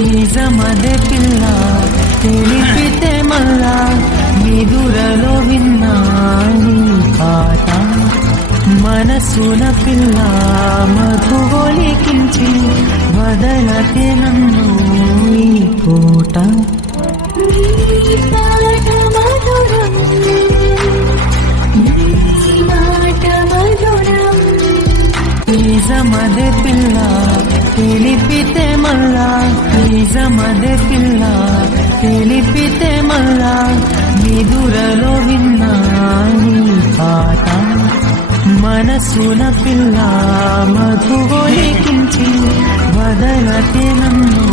నిజమదే పిల్ల తెలిపితే మళ్ళా నిదురలో విన్నా నీ పాట మనసున పిల్ల మధువొలికించి వదలతే నన్ను ఈ పూట నిజమదే పిల్ల తెలిపితే మళ్ళా నిజమదే పిల్ల తెలిపితే మళ్ళా నిదురలో విన్నా నీ పాట మనసున పిల్ల మధువొలికించి వదలతే నన్ను